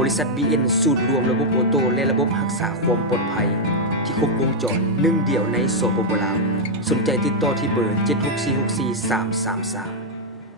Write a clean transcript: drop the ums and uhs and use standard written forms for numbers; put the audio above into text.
บริษัท BN สูตรรวมระบบออโต้และระบบรักษาความปลอดภัยที่ครบวงจรหนึ่งเดียวในสปปลาวสนใจติดต่อที่เบอร์ 76464333